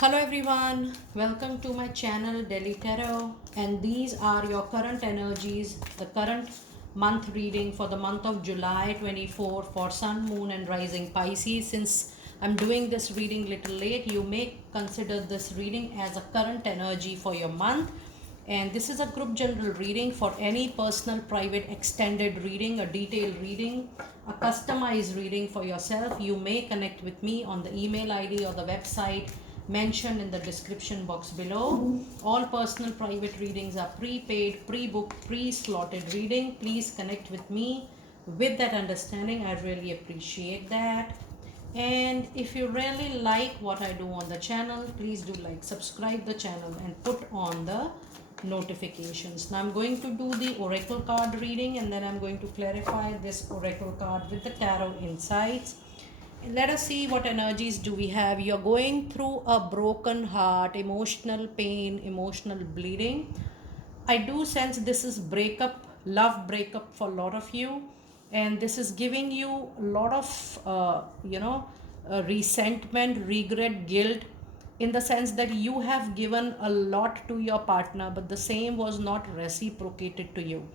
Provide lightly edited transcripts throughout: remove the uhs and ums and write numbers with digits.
Hello everyone, welcome to my channel Delhi Tarot, and these are your current energies, the current month reading for the month of July 24 for Sun, Moon and Rising Pisces. Since I'm doing this reading little late, you may consider this reading as a current energy for your month. And this is a group general reading. For any personal, private, extended reading, a detailed reading, a customized reading for yourself, you may connect with me on the email ID or the website mentioned in the description box below. All personal, private readings are prepaid, pre-booked, pre-slotted reading. Please connect with me with that understanding. I really appreciate that. And if you really like what I do on the channel, please do like, subscribe the channel and put on the notifications. Now I'm going to do the oracle card reading, and then I'm going to clarify this oracle card with the tarot insights. And let us see what energies do we have. You're going through a broken heart, emotional pain, emotional bleeding. I do sense this is breakup, love breakup for a lot of you, and this is giving you a lot of resentment, regret, guilt, in the sense that you have given a lot to your partner, but the same was not reciprocated to you.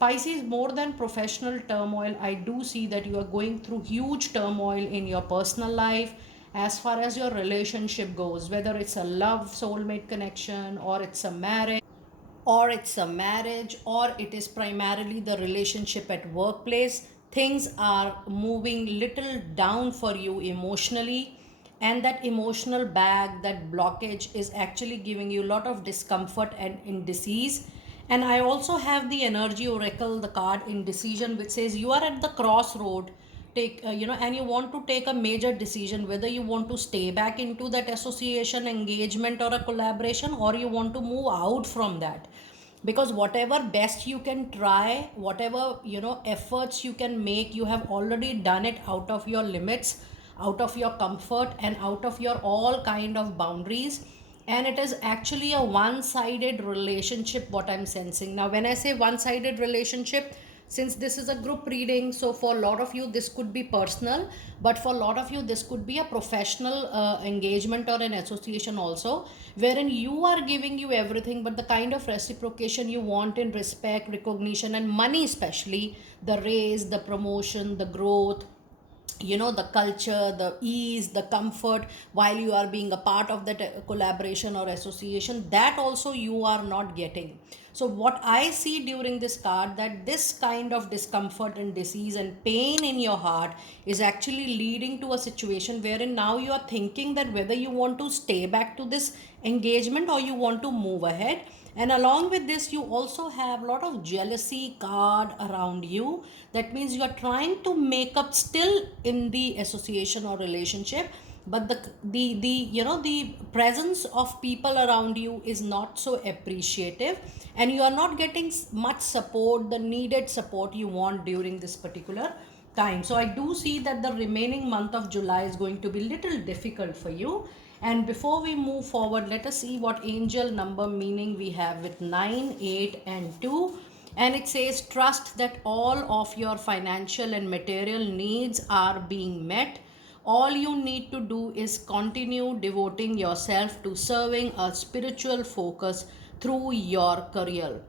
Pisces, more than professional turmoil, I do see that you are going through huge turmoil in your personal life as far as your relationship goes, whether it's a love soulmate connection or it is primarily the relationship at workplace. Things are moving little down for you emotionally, and that emotional bag, that blockage is actually giving you a lot of discomfort and indecision. And I also have the energy oracle, the card indecision, which says you are at the crossroad, and you want to take a major decision whether you want to stay back into that association, engagement or a collaboration, or you want to move out from that. Because whatever best you can try, whatever efforts you can make, you have already done it out of your limits, out of your comfort and out of your all kind of boundaries. And it is actually a one sided relationship, what I'm sensing. Now when I say one sided relationship, since this is a group reading, so for a lot of you this could be personal, but for a lot of you this could be a professional engagement or an association also, wherein you are giving you everything, but the kind of reciprocation you want in respect, recognition and money, especially the raise, the promotion, the growth, the culture, the ease, the comfort, while you are being a part of that collaboration or association, that also you are not getting. So what I see during this card, that this kind of discomfort and disease and pain in your heart is actually leading to a situation wherein now you are thinking that whether you want to stay back to this engagement or you want to move ahead. And along with this, you also have a lot of jealousy card around you. That means you are trying to make up still in the association or relationship, but the presence of people around you is not so appreciative, and you are not getting much support, the needed support you want during this particular time. So I do see that the remaining month of July is going to be little difficult for you. And before we move forward, let us see what angel number meaning we have with 9, 8 and 2. And it says, trust that all of your financial and material needs are being met. All you need to do is continue devoting yourself to serving a spiritual focus through your career.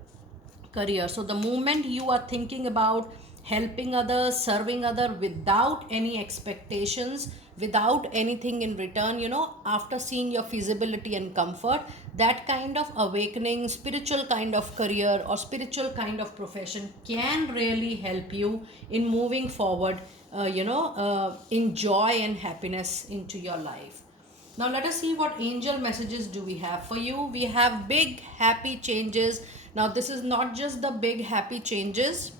So the moment you are thinking about helping others, serving others without any expectations, without anything in return, after seeing your feasibility and comfort, that kind of awakening, spiritual kind of career or spiritual kind of profession can really help you in moving forward, in joy and happiness into your life. Now let us see what angel messages do we have for you. We have big happy changes. Now this is not just the big happy changes,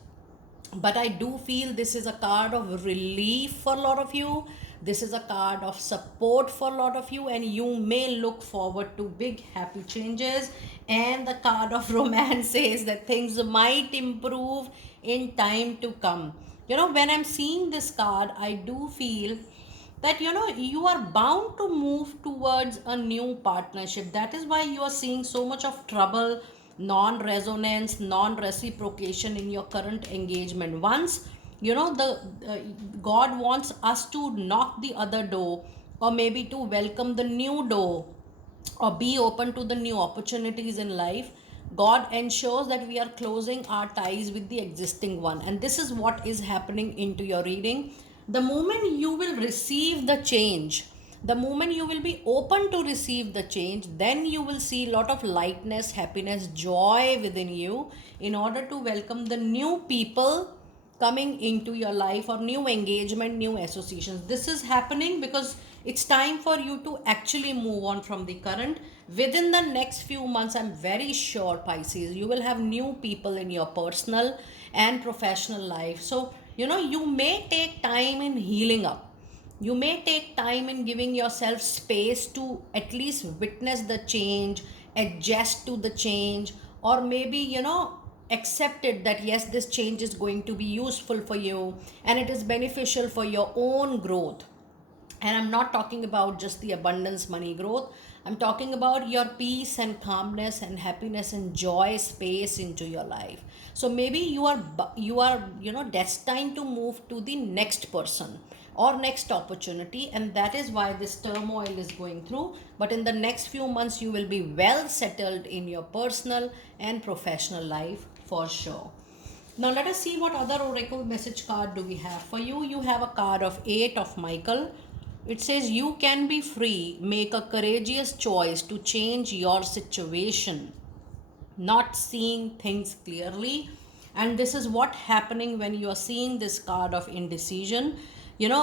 but I do feel this is a card of relief for a lot of you. This is a card of support for a lot of you, and you may look forward to big happy changes. And the card of romance says that things might improve in time to come. When I'm seeing this card, I do feel that you are bound to move towards a new partnership. That is why you are seeing so much of trouble, non resonance, non reciprocation in your current engagement. Once the God wants us to knock the other door, or maybe to welcome the new door, or be open to the new opportunities in life, God ensures that we are closing our ties with the existing one. And this is what is happening into your reading. The moment you will receive the change, the moment you will be open to receive the change, then you will see a lot of lightness, happiness, joy within you in order to welcome the new people coming into your life, or new engagement, new associations. This is happening because it's time for you to actually move on from the current. Within the next few months, I'm very sure, Pisces, you will have new people in your personal and professional life. So, you may take time in healing up. You may take time in giving yourself space to at least witness the change, adjust to the change, or maybe, accept it that yes, this change is going to be useful for you and it is beneficial for your own growth. And I'm not talking about just the abundance money growth. I'm talking about your peace and calmness and happiness and joy space into your life. So maybe you are destined to move to the next person or next opportunity, and that is why this turmoil is going through. But in the next few months you will be well settled in your personal and professional life for sure. Now let us see what other oracle message card do we have for you. You have a card of 8 of Michael. It says you can be free, make a courageous choice to change your situation, not seeing things clearly. And this is what happening when you are seeing this card of indecision,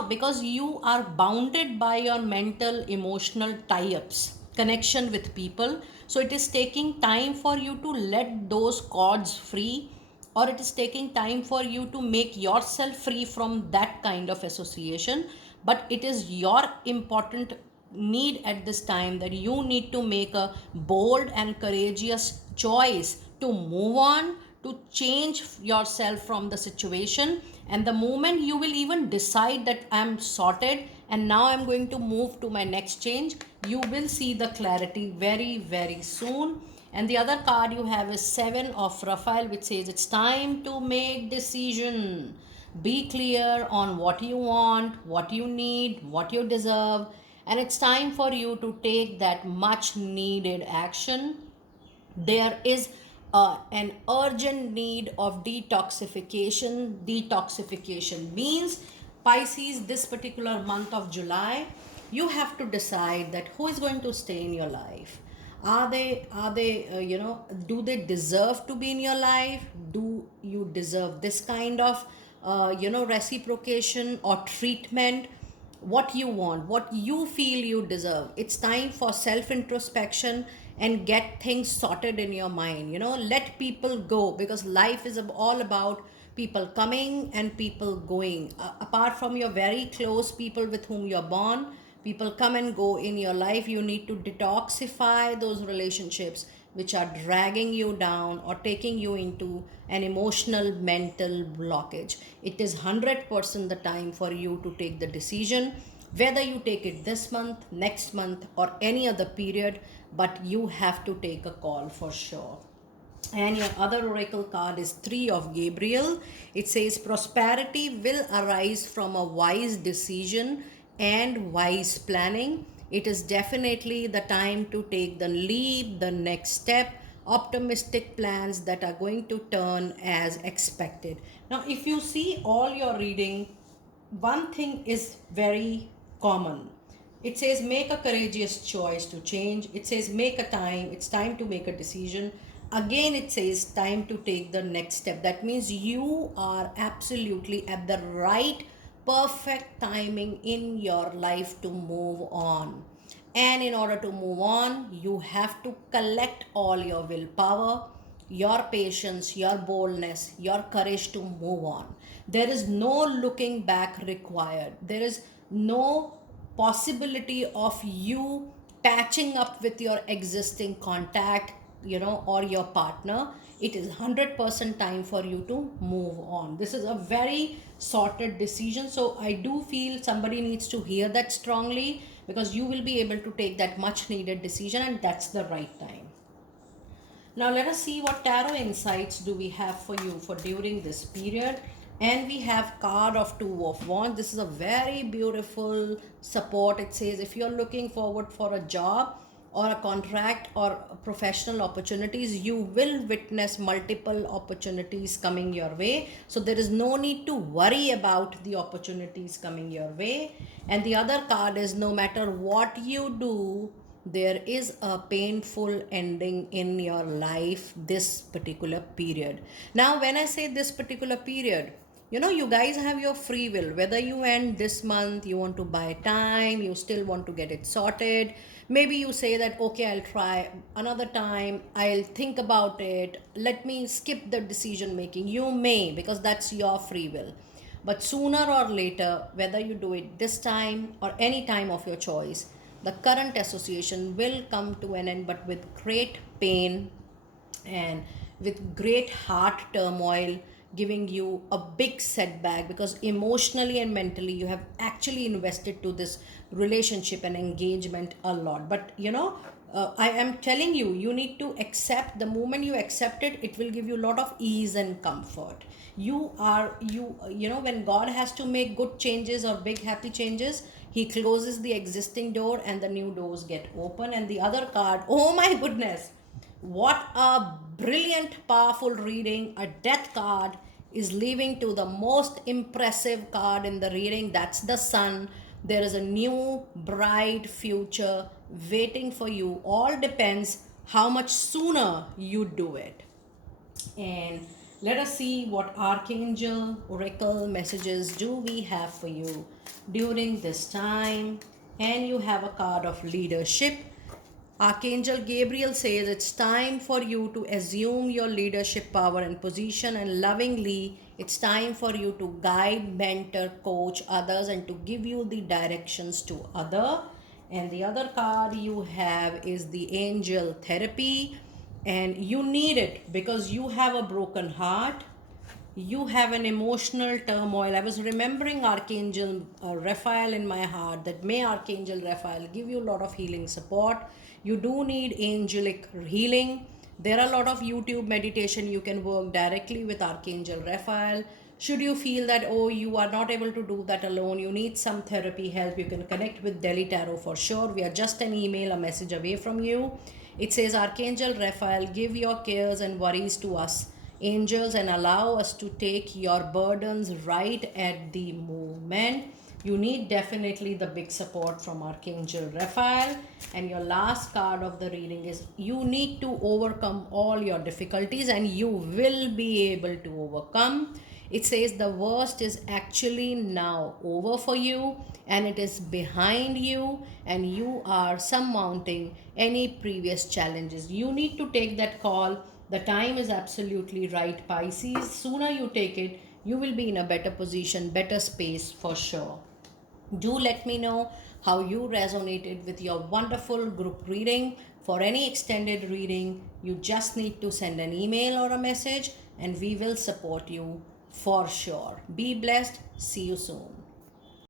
because you are bounded by your mental emotional tie-ups, connection with people. So it is taking time for you to let those cords free, or it is taking time for you to make yourself free from that kind of association. But it is your important need at this time that you need to make a bold and courageous choice to move on, to change yourself from the situation. And the moment you will even decide that I'm sorted and now I'm going to move to my next change, you will see the clarity very, very soon. And the other card you have is 7 of Raphael, which says it's time to make decision. Be clear on what you want, what you need, what you deserve, and it's time for you to take that much needed action. There is an urgent need of detoxification. Detoxification means, Pisces, this particular month of July, you have to decide that who is going to stay in your life. Are they do they deserve to be in your life? Do you deserve this kind of reciprocation or treatment? What you want, what you feel you deserve. It's time for self introspection and get things sorted in your mind. Let people go, because life is all about people coming and people going. Apart from your very close people with whom you're born, people come and go in your life. You need to detoxify those relationships which are dragging you down or taking you into an emotional mental blockage. It is 100% the time for you to take the decision, whether you take it this month, next month, or any other period, but you have to take a call for sure. And your other oracle card is 3 of Gabriel. It says prosperity will arise from a wise decision and wise planning. It is definitely the time to take the leap, the next step, optimistic plans that are going to turn as expected. Now, if you see all your reading, one thing is very common. It says make a courageous choice to change. It says make a time. It's time to make a decision. Again, it says time to take the next step. That means you are absolutely at the right, perfect timing in your life to move on. And in order to move on, you have to collect all your willpower, your patience, your boldness, your courage to move on. There is no looking back required. There is no possibility of you patching up with your existing contact, or your partner. It is 100% time for you to move on. This is a very sorted decision. So I do feel somebody needs to hear that strongly, because you will be able to take that much needed decision, and that's the right time. Now let us see what tarot insights do we have for you for during this period. And we have card of 2 of wands. This is a very beautiful support. It says if you're looking forward for a job, or a contract or professional opportunities, you will witness multiple opportunities coming your way. So there is no need to worry about the opportunities coming your way. And the other card is, no matter what you do, there is a painful ending in your life this particular period. Now, when I say this particular period, you guys have your free will. Whether you end this month, you want to buy time, you still want to get it sorted. Maybe you say that, okay, I'll try another time, I'll think about it, let me skip the decision making. You may, because that's your free will. But sooner or later, whether you do it this time or any time of your choice, the current association will come to an end, but with great pain and with great heart turmoil, giving you a big setback, because emotionally and mentally you have actually invested to this relationship and engagement a lot. But I am telling you, you need to accept. The moment you accept it, it will give you a lot of ease and comfort. When God has to make good changes or big happy changes, he closes the existing door and the new doors get open. And the other card, oh my goodness, what a brilliant, powerful reading. A death card is leaving to the most impressive card in the reading. That's the sun. There is a new, bright future waiting for you. All depends how much sooner you do it. And let us see what Archangel Oracle messages do we have for you during this time. And you have a card of leadership. Archangel Gabriel says it's time for you to assume your leadership power and position, and lovingly, it's time for you to guide, mentor, coach others, and to give you the directions to other. And the other card you have is the angel therapy, and you need it because you have a broken heart, you have an emotional turmoil. I was remembering Archangel Raphael in my heart, that may Archangel Raphael give you a lot of healing support. You do need angelic healing. There are a lot of YouTube meditation you can work directly with Archangel Raphael. Should you feel that, oh, you are not able to do that alone, you need some therapy help, you can connect with Delhi Tarot for sure. We are just an email, a message away from you. It says, Archangel Raphael, give your cares and worries to us, angels, and allow us to take your burdens right at the moment. You need definitely the big support from Archangel Raphael. And your last card of the reading is, you need to overcome all your difficulties, and you will be able to overcome. It says the worst is actually now over for you, and it is behind you, and you are surmounting any previous challenges. You need to take that call. The time is absolutely right, Pisces. Sooner you take it, you will be in a better position, better space for sure. Do let me know how you resonated with your wonderful group reading. For any extended reading, you just need to send an email or a message, and we will support you for sure. Be blessed. See you soon.